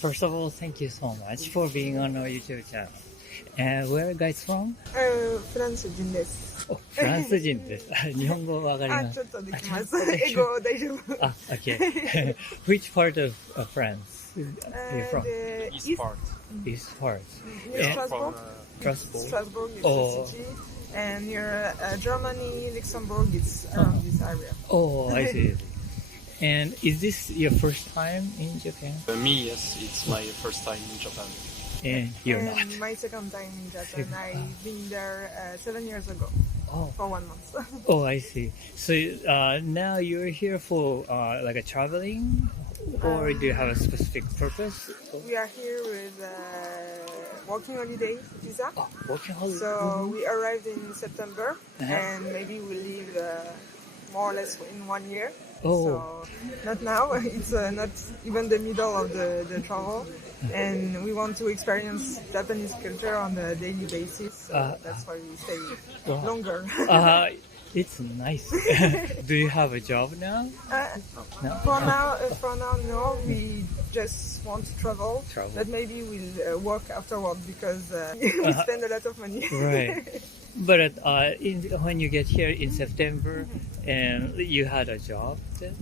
First of all, thank you so much for being on our YouTube channel. And where are you guys from? フランス人です。Oh, フランス人です。日本語わかります。ちょっとできます。英語大丈夫。Okay. Which part of France are you from? East part. East part. Near And Strasbourg. Strasbourg. Strasbourg is Oh. the city. And near Germany, Luxembourg, it's around this area. Oh, I see. And is this your first time in Japan? Me, yes, it's my first time in Japan. And you're and not. my second time in Japan. I've been there 7 years ago Oh. for 1 month. Oh, I see. So now you're here for like a traveling, or do you have a specific purpose? We are here with working holiday visa. Oh, working holiday. So we arrived in September, Uh-huh. and maybe we'll leave more or less in 1 year. Oh. So not now. It's not even the middle of the travel, and we want to experience Japanese culture on a daily basis. So that's why we stay Wow. longer. It's nice. Do you have a job now? No. For now, no. We just want to travel. But maybe we'll work afterward because we spend a lot of money. Right. But when you get here in September and you had a job, then?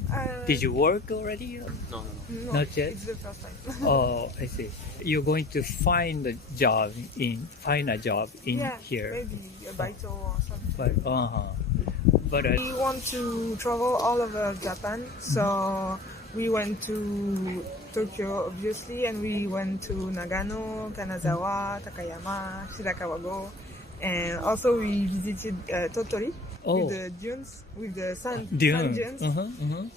Did you work already? No. No, Not yet? It's the first time. Oh, I see. You're going to find a job in Yeah, here. maybe a baito or something. But We want to travel all over Japan, so we went to Tokyo, obviously, and we went to Nagano, Kanazawa, Takayama, Shirakawa-go, and also we visited Tottori with the dunes, with the sand dunes.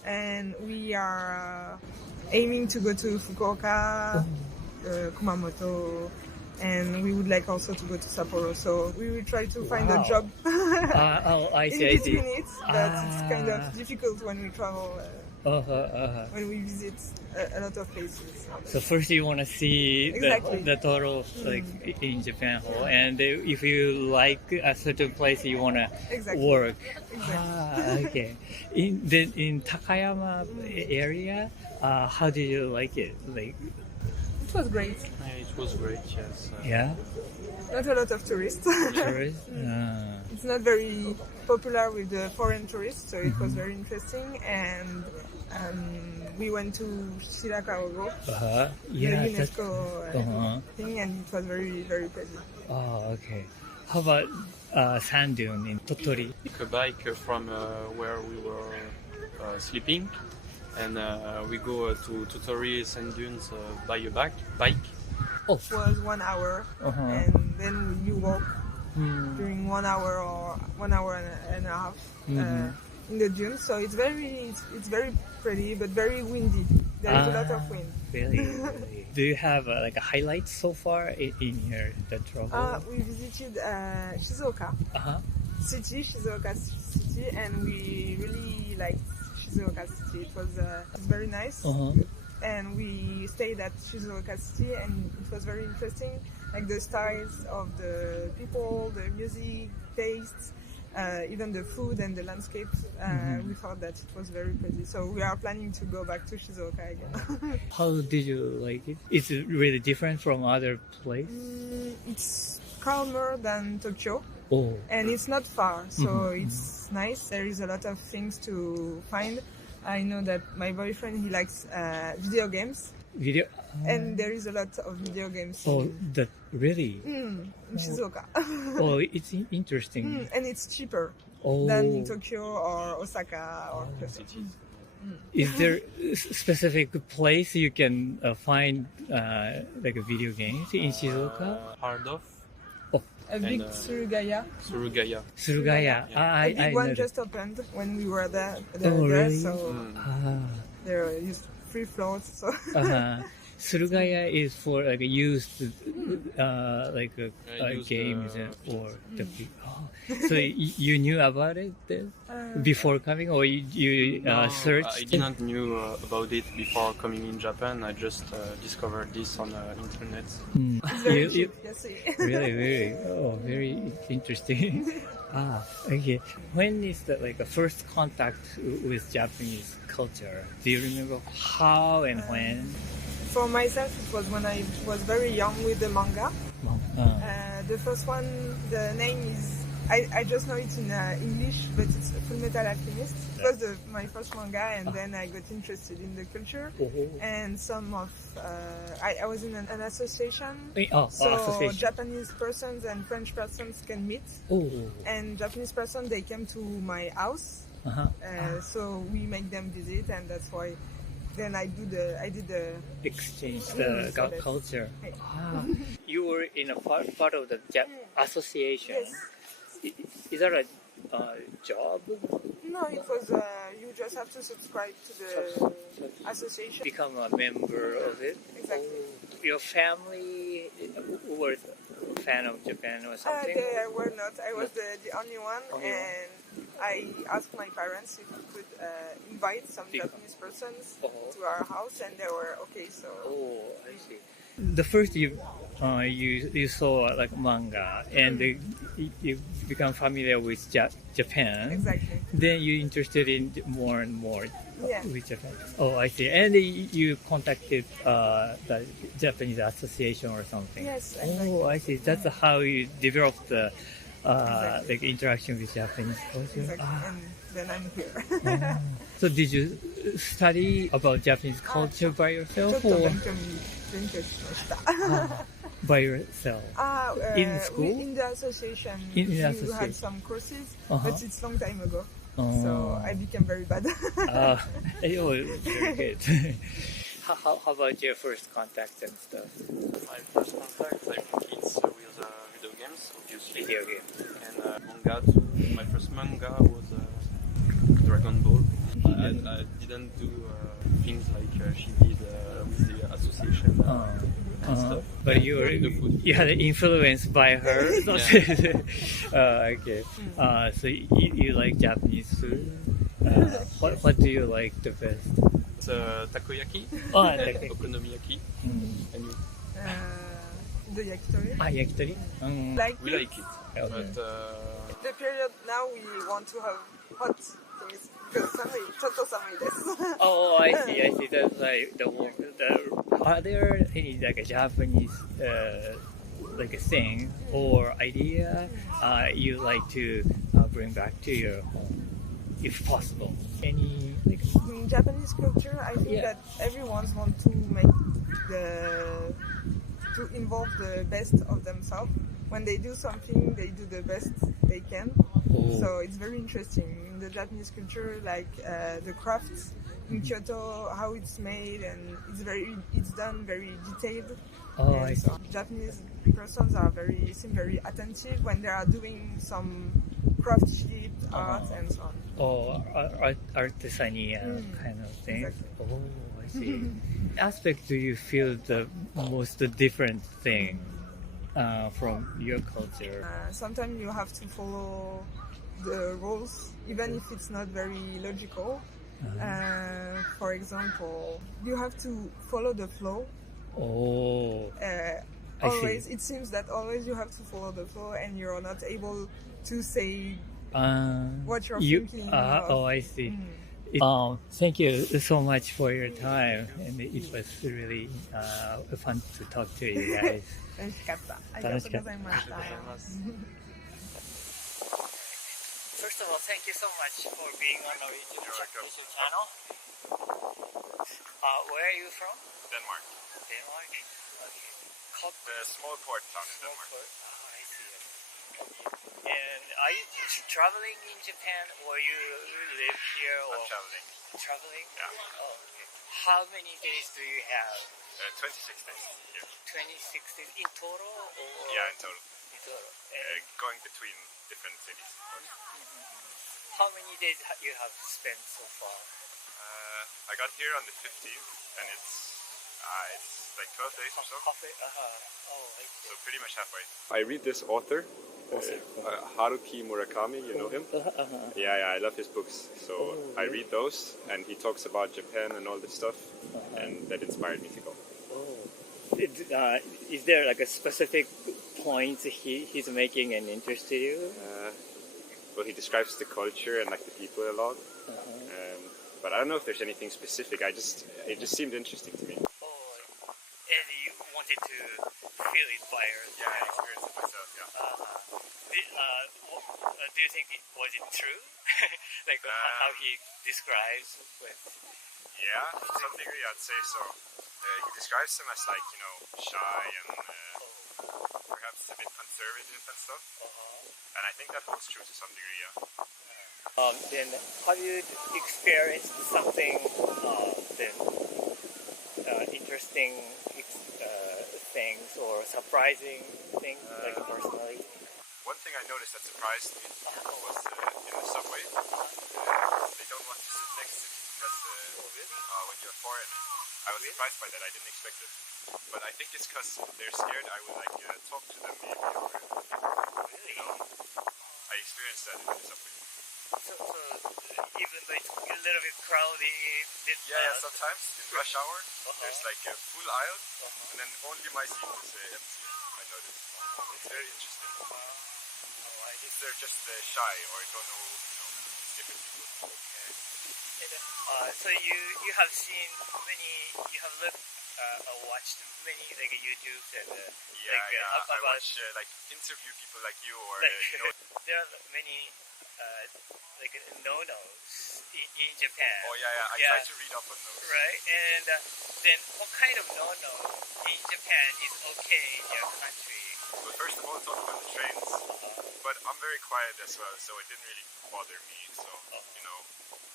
And we are aiming to go to Fukuoka, Kumamoto, and we would like also to go to Sapporo. So we will try to find a job I in see. between it, but it's kind of difficult when we travel. When we visit a lot of places. So first you want to see Exactly. the total like in Japan whole, and if you like a certain place, you want to Exactly. work. Exactly. Okay. In Takayama area, how did you like it? Like, It was great. It was great, yes. yeah, Not a lot of tourists. tourist. It's not very popular with the foreign tourists, so it was very interesting. And we went to Shirakawa-go, the Yeah, UNESCO thing, and it was very, very pretty. Oh, okay. How about sand dune in Tottori? Took a bike from where we were sleeping, and we go to Tottori Sand Dunes by a bike. Oh, It was 1 hour, and then you walk during 1 hour or 1 hour and a half in the dunes. So it's very pretty, but very windy. There is a lot of wind. really? Do you have like a highlight so far in your the travel? We visited Shizuoka city, and we really liked Shizuoka city. It was very nice. And we stayed at Shizuoka City, and it was very interesting. Like the styles of the people, the music, tastes, even the food and the landscape. We thought that it was very pretty. So we are planning to go back to Shizuoka again. How did you like it? Is it really different from other places? It's calmer than Tokyo, Oh, and it's not far, so it's nice. There is a lot of things to find. I know that my boyfriend, he likes video games, video. and there is a lot of video games Oh, that really? in Shizuoka. Oh, it's interesting. And it's cheaper Oh, than in Tokyo or Osaka or Kyoto. is there a specific place you can find like a video games in Shizuoka? Hard off, A big And, Surugaya. Surugaya. Surugaya. A big I one know just opened when we were there. Oh, really? So that. there are just 3 floors. So Surugaya is for like used Used, games or the so you knew about it then? Before coming, or you No, searched? I didn't knew about it before coming in Japan. I just discovered this on internet. it's very You- cheap. Yes. Really? Oh, very interesting. Okay. When is the first contact with Japanese culture? Do you remember how and when? For myself, it was when I was very young with the manga. The first one, the name is, I just know it in English, but it's Full Metal Alchemist. It was my first manga, and then I got interested in the culture. And some of, I was in an association, so Japanese persons and French persons can meet. And Japanese persons, they came to my house, so we make them visit, and that's why. Then I did the exchange the culture. You were in a part of the association. Yes. Is that a job? No, it was you just have to subscribe to the association. Become a member of it. Exactly. Your family were a fan of Japan or something? They were not. I was the only one, and I asked my parents if we could invite some Japanese persons to our house, and they were okay. So. Oh, I see. The first you saw like manga, and you become familiar with Japan. Exactly. Then you interested in more and more with Japan. Oh, I see. And you contacted the Japanese association or something. Yes. Exactly. Oh, I see. That's how you developed the like interaction with Japanese culture. Exactly. And then I'm here. So did you study about Japanese culture by yourself or by yourself? In school? In the association, In the you association. had some courses, but it's long time ago. So I became very bad. Oh, very good. How about your first contact and stuff? My first contact, I think it's with video games, obviously. Video game. And manga too. My first manga was Dragon Ball. I didn't do things like she did with the association and stuff. But you had influenced by her. Okay. So you like Japanese food? What do you like the best? It's takoyaki, Takoyaki. okonomiyaki, and you? The yakitori. Yakitori? We like it. Okay. But The period now we want to have hot things because samui desu. Oh, I see. That's like are there any like a Japanese like a thing or idea you like to bring back to your home, if possible? Any like In Japanese culture, I think that everyone wants to make to involve the best of themselves. When they do something, they do the best they can. So it's very interesting in the Japanese culture, like the crafts in Kyoto, how it's made, and it's done very detailed. I see. So Japanese persons seem very attentive when they are doing some craftsmanship, art, and so on. Artisania kind of thing. Exactly. Oh, I see. Aspect do you feel the most different thing from your culture? Sometimes you have to follow the rules, even if it's not very logical. For example, you have to follow the flow. Always, it seems that always you have to follow the flow, and you're not able to say what you're thinking. I see. Thank you so much for your time, and it was really fun to talk to you guys. 楽しかった。ありがとうございました。 First of all, thank you so much for being on our YouTube channel. Where are you from? Denmark. Denmark. Okay. The small port town in Denmark. I see. And are you traveling in Japan, or you live here? Or I'm traveling. Traveling? Yeah. Oh, okay. How many days do you have? 26 days here. 26 days in total? Or Yeah, in total. In total. Going between different cities. How many days you have spent so far? I got here on the 15th, and it's like 12 days or so. Halfway? Oh, I see. So pretty much halfway. I read this author, Haruki Murakami. You know him? Yeah, I love his books. So I read those, and he talks about Japan and all this stuff, and that inspired me to go. Is there like a specific point he's making and interested you? Well, he describes the culture and like the people a lot. But I don't know if there's anything specific. It just seemed interesting to me. wanted to feel it by yourself. Yeah, I experienced it myself. Yeah. Do you think was it true? Like how he describes with. Yeah, to some degree I'd say so. He describes him as like, you know, shy and perhaps a bit conservative and stuff. And I think that holds true to some degree, yeah. Then have you experienced something then interesting things or surprising things like personally? One thing I noticed that surprised me was in the subway. They don't want to sit next to me because when you're a foreigner. I was surprised by that. I didn't expect it. But I think it's because they're scared I would like talk to them maybe or you know. I experienced that in the subway. So even though it's a little bit crowded, Yeah, sometimes in rush hour there's like a full aisle and then only my seat is empty. I noticed. It's very interesting. I think They're just shy or don't know, you know, different people. so you have seen many, you have looked watched many like YouTubes and I watch like interview people like you or like, you know. there are many like no-nos in Japan. Oh yeah, I try to read up on those. Right, and then what kind of no-no in Japan is okay in your country? Well, first of all, talk about the trains. But I'm very quiet as well, so it didn't really bother me. So you know,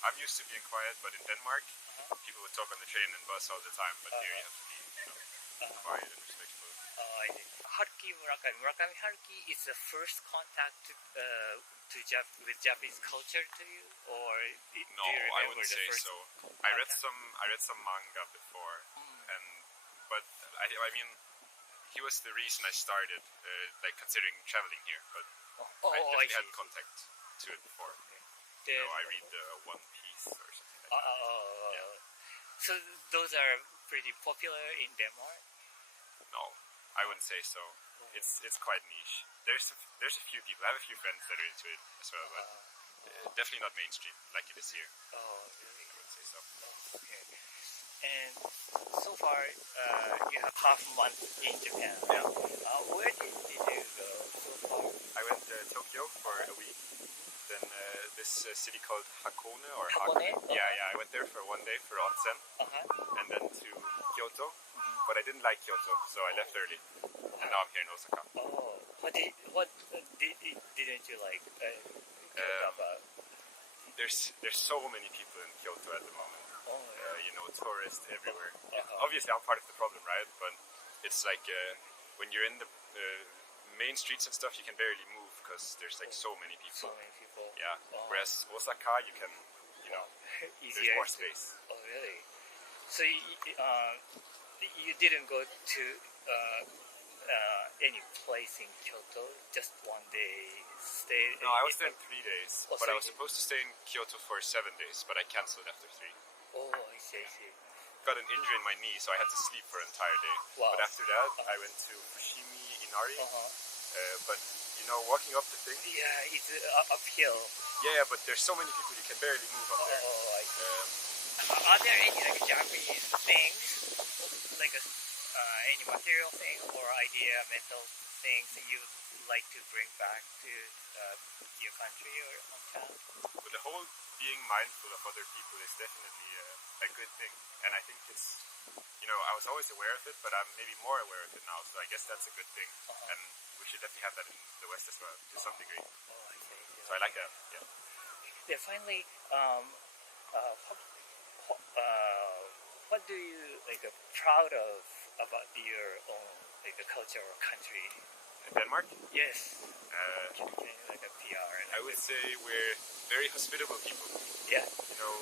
I'm used to being quiet, but in Denmark, people would talk on the train and bus all the time. But here you have to be, you know, quiet and respectful. I see. Haruki Murakami Haruki is the first contact with Japanese culture to you, or No, do you remember I wouldn't the say first so. I read some manga before, but I mean, he was the reason I started like considering traveling here. But I definitely had contact to it before. Then, You know, I read One Piece or something like that. So those are pretty popular in Denmark. No, I wouldn't say so. It's quite niche. There's a few people. I have a few friends that are into it as well, but definitely not mainstream like it is here. Oh, really? I would say so. Okay. And so far, you have half a month in Japan. Yeah. Where did you go so far? I went to Tokyo for a week. Then this city called Hakone or Hakone? Yeah, I went there for one day for onsen, and then to Kyoto. But I didn't like Kyoto, so I left early, and now I'm here in Osaka. Oh, didn't you like about? There's so many people in Kyoto at the moment. Oh, yeah. You know, tourists everywhere. Obviously, I'm part of the problem, right? But it's like when you're in the main streets and stuff, you can barely move because there's like so many people. So many people. Yeah. Oh. Whereas Osaka, you can, you know, there's Easier. more space. Oh, really? So you didn't go to any place in Kyoto? Just one day stay? No, I was there 3 days, Oh, but so I was supposed to stay in Kyoto for 7 days, but I cancelled after 3. Oh, I see. Got an injury in my knee, so I had to sleep for an entire day. Wow. But after that, I went to Fushimi Inari. But you know, walking up the thing. Yeah, it's uphill. Yeah, but there's so many people you can barely move up there. Oh, I see. Are there any like Japanese things, like any material thing or idea, mental things that you would like to bring back to your country or hometown? But the whole being mindful of other people is definitely a good thing, and I think it's, you know, I was always aware of it, but I'm maybe more aware of it now. So I guess that's a good thing, and we should definitely have that in the West as well to some degree. Oh, I see. So I like that. Yeah. Yeah. Finally, what do you like proud of about your own like a culture or country? Denmark? Yes. Can you like a PR? I would say we're very hospitable people. Yeah. You know,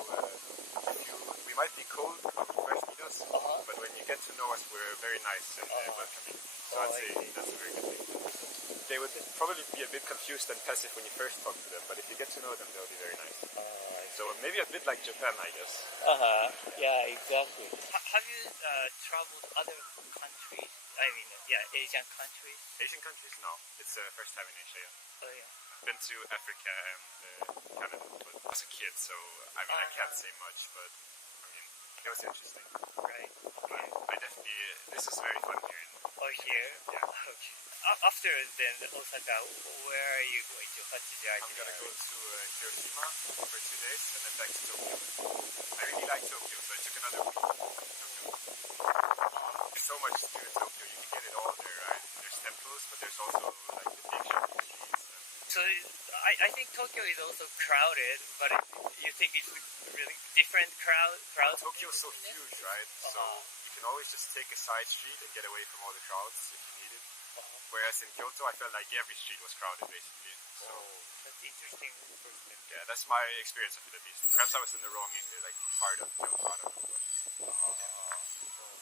we might be cold when you first meet us, but when you get to know us, we're very nice and welcoming. So I'd say that's a very good thing. They would probably be a bit confused and passive when you first talk to them, but if you get to know them, they'll be very nice. So maybe a bit like Japan, I guess. Yeah, exactly. Have you traveled other countries? I mean, Asian countries. Asian countries? No, it's the first time in Asia. Oh yeah. Been to Africa and Canada, but I was a kid, so I mean I can't say much, but I mean it was interesting. Right. Okay. I definitely this is very fun here in Or here? Okay. After then Osaka, where are you going to Hachiji I'm gonna go to Hiroshima for 2 days and then back to Tokyo. I really like Tokyo, so I took another week. There's so much to do in Tokyo. You can get it all there, right? There's temples, but there's also like the big shopping streets. So I think Tokyo is also crowded, but you think it's really different crowd? Tokyo is so huge, right? So you can always just take a side street and get away from all the crowds if you need it. Whereas in Kyoto, I felt like every street was crowded basically. So That's interesting perspective. yeah, that's my experience of it at least. Perhaps I was in the wrong like part of Kyoto. I don't know.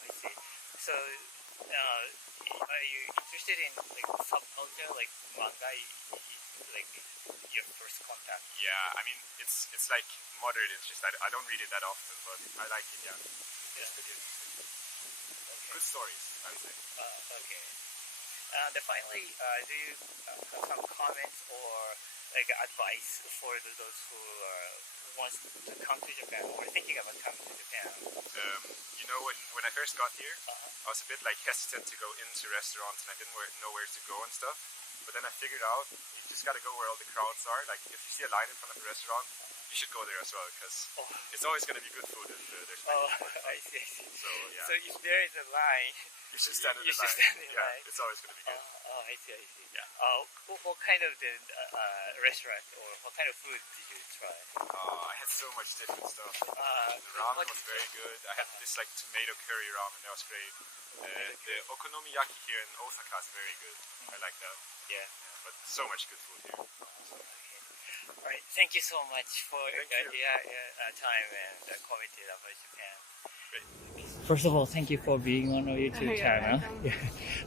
I see. So, are you interested in like subculture, like manga, like your first contact? Yeah, I mean it's like moderate interest. I don't read it that often, but I like it. Yeah, it's pretty interesting. Good stories, I would say. Okay. And finally, do you have some comments or like advice for those who wants to come to Japan or thinking about coming to Japan? You know, when I first got here, I was a bit like hesitant to go into restaurants and I didn't know where to go and stuff. But then I figured out you just gotta go where all the crowds are. Like if you see a line in front of a restaurant, you should go there as well because it's always gonna be good food if there's I see. So yeah, So if there is a line, you should stand in you the should line. stand in Yeah, line. it's always gonna be good. I see. Yeah. What kind of the restaurant or what kind of food did you try? I had so much different stuff. The what ramen was very good. I had this like tomato curry ramen, that was great. The okonomiyaki here in Osaka is very good. I like that. Yeah. But so much good food here. All right. Thank you so much for Thank you. time and commenting about Japan. Great. First of all, thank you for being on our YouTube You're channel.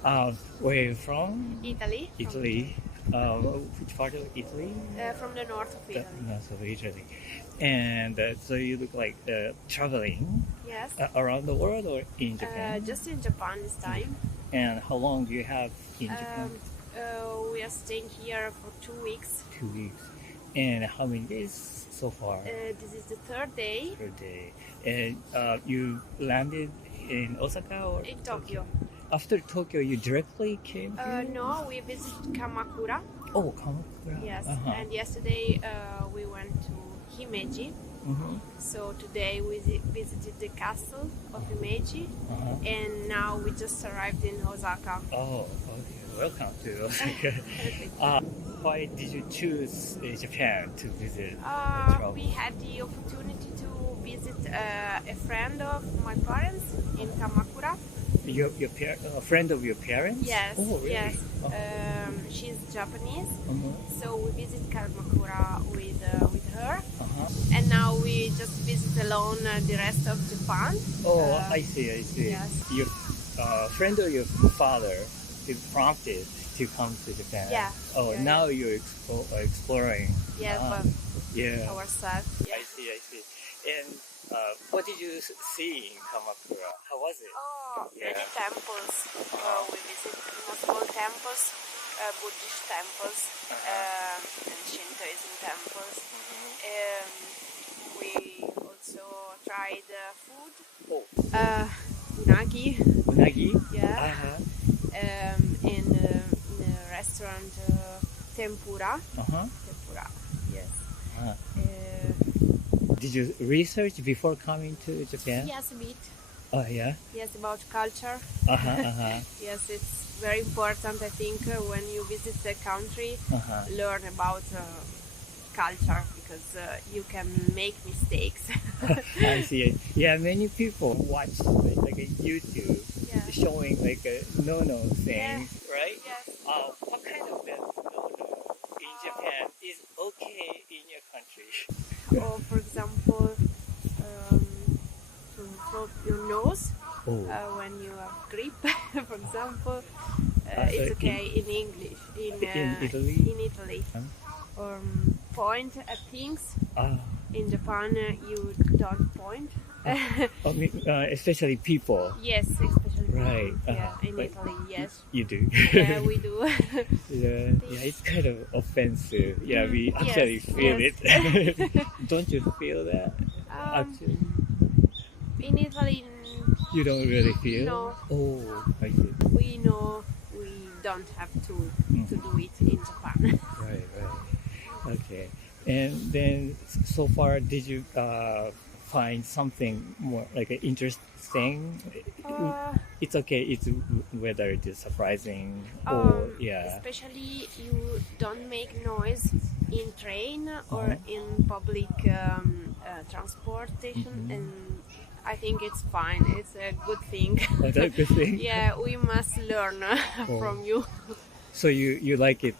welcome. Where are you from? Italy. Italy. Which part of Italy? From the north of Italy. North of Italy. And so you look like traveling Yes. around the world or in Japan? Just in Japan this time. And how long do you have in Japan? We are staying here for 2 weeks. 2 weeks. And how many days so far? This is the third day Per day. And you landed in Osaka or in Tokyo. After Tokyo, you directly came here? No, we visited Kamakura. Oh, Kamakura. Yes. Uh-huh. And yesterday we went to Himeji. Mm-hmm. So today we visited the castle of Himeji. Uh-huh. And now we just arrived in Osaka. Oh, okay. Welcome to Osaka. Why did you choose Japan to visit? travel? We had the opportunity to visit a friend of my parents in Kamakura. A friend of your parents? Yes, Oh, really? yes. Oh. She's Japanese, Uh-huh. so we visit Kamakura with her. Uh-huh. And now we just visit alone the rest of Japan. Oh, I see. yes. Your friend or your father is prompted to come to Japan. Yeah. Oh, Yeah, now you're exploring. Yes, Ah, but yeah. ourselves. Yeah. I see. And what did you see in Kamakura? How was it? Oh, Yeah. many temples. We visit small temples, Buddhist temples, and Shintoism temples. We also tried food. Oh, Unagi. unagi? Yeah. Uh-huh. In the restaurant Tempura. Uh-huh. Tempura. Yes. Uh, did you research before coming to Japan? Yes, a bit. Oh, yeah? Yes, about culture. Uh-huh, uh-huh, Yes, it's very important. I think when you visit the country, uh-huh. learn about culture because you can make mistakes. I see. Yeah, many people watch like a YouTube Yeah. showing like a no-no things, right? Yes. What kind of that no-no in Japan is okay in your country? Or for example, to throw your nose Oh, when you have grip, for example. so It's okay in English. In Italy? In Italy. Or point at things. In Japan, you don't point. I mean, especially people. Yes, especially Right, Yeah, in but- Italy, yes. You do. Yeah, we do. Yeah, it's kind of offensive. Yeah, we Yes, actually feel yes. it. Don't you feel that? Actually, In Italy, You don't really feel? No. Oh, I see. We know we don't have to do it in Japan. Right, right. Okay. And then so far, did you find something more like interesting? It's okay. It's whether it is surprising or Especially you don't make noise in train or in public transportation, and I think it's fine. It's a good thing. That's a good thing. Yeah, we must learn from you. So you like it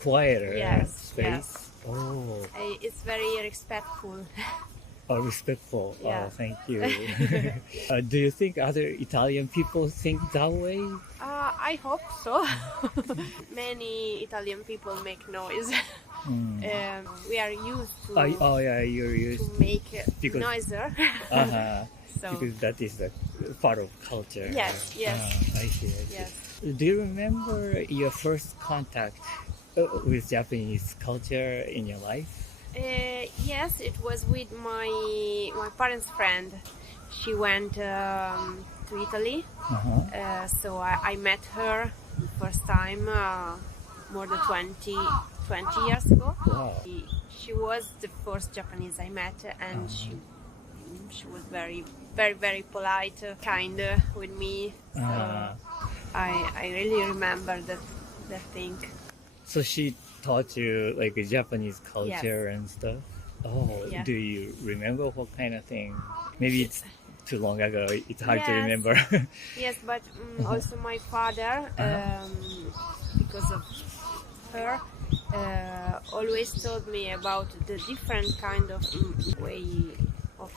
quieter Yes, space? yes. Oh, It's very respectful. oh, respectful. Yeah. Oh, thank you. Do you think other Italian people think that way? I hope so. Many Italian people make noise. We are used to, Oh, yeah, you're used to make because- noise. uh-huh. So Because that is the part of culture. Yes, yes. I see, I see. yes. Do you remember your first contact with Japanese culture in your life? Yes, it was with my parents' friend. She went to Italy, so I met her the first time more than 20 years ago. Wow. She was the first Japanese I met, and she was very, very, very polite, kind with me. So I really remember that thing. So she taught you like Japanese culture and stuff? Oh, Yeah. do you remember what kind of thing? Maybe it's too long ago. It's hard to Yes. remember. Yes, but also my father, because of her, always told me about the different kind of way of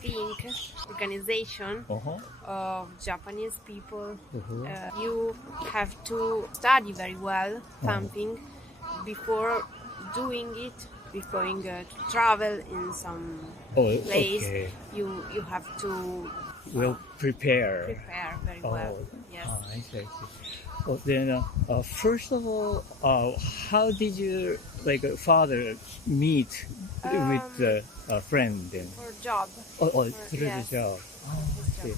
think, organization of Japanese people. You have to study very well something before doing it, before going to travel in some Oh, place. okay. You have to Well, prepare. prepare very well. Yes. Oh, I see, I see. Well, then, first of all, how did your father meet with the friend then? For job. Through yes. the job. Oh, I see.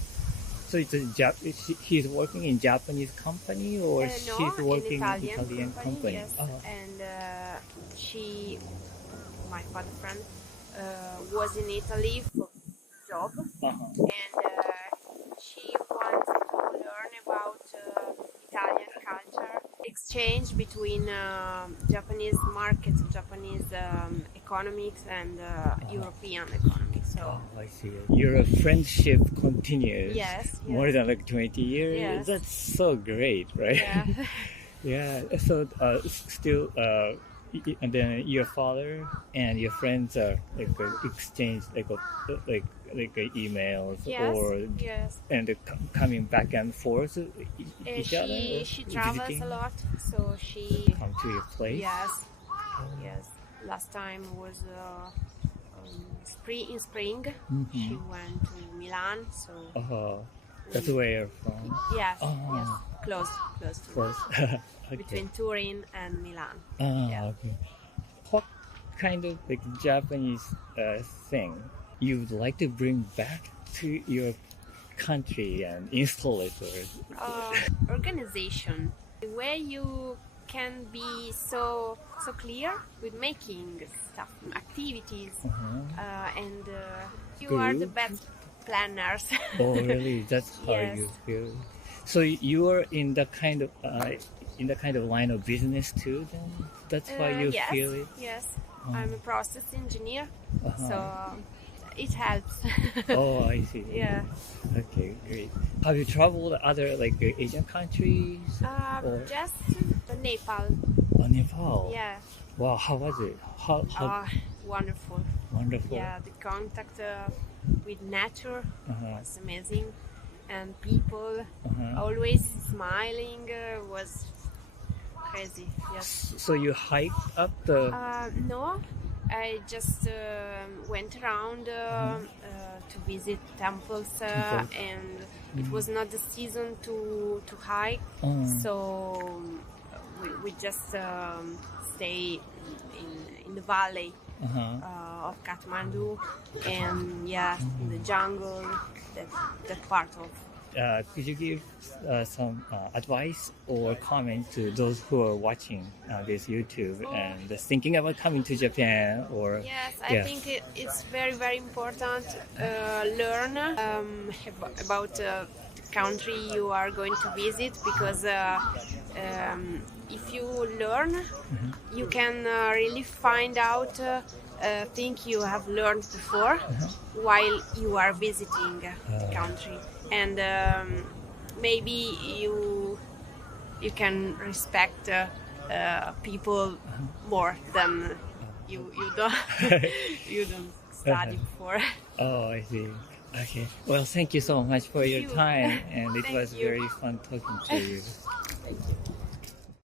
So it's he's working in Japanese company or No, she's working in in Italian company? Yes. And my father friend, was in Italy for job, and she wants to learn about Italian culture, exchange between Japanese market, Japanese economics, and European economics. So Oh, I see. Your friendship continues. Yes, More yes. than like 20 years. Yes. That's so great, right? yeah. Yeah. So still, and then your father and your friends are exchange emails Yes, or yes. and coming back and forth each other. She travels visiting, a lot, so she come to your place. yes. Last time was in spring. She went to Milan, so That's where you're from. yes, Oh. yes, close to Close. Okay. between Turin and Milan. Ah, okay. What kind of Japanese thing you would like to bring back to your country and install it? Or Organization, where you can be so clear with making stuff, activities, and you are the Group? best planners. Oh, really? That's how Yes. you feel. So you are in the kind of line of business too. Then that's why you yes, feel it. Yes, I'm a process engineer, so it helps. Oh, I see. Yeah. Okay, great. Have you traveled other Asian countries? Or Just Nepal. Nepal? Yeah. Wow, how was it? How Wonderful. wonderful. Yeah, the contact with nature Uh-huh. was amazing, and people Uh-huh. always smiling was crazy. Yes. So you hiked up the. No, I just went around to visit temples, and it was not the season to hike, so we just stay in the valley of Kathmandu, and yeah, the jungle, that part of. Could you give some advice or comment to those who are watching this YouTube and thinking about coming to Japan? Or Yes, I think it's very, very important learn about the country you are going to visit, because if you learn, you can really find out things you have learned before while you are visiting the country, and maybe you can respect people more than you don't you don't study before. Oh, I see. Okay. Well, thank you so much for your you. time, and it Thank was you. very fun talking to you.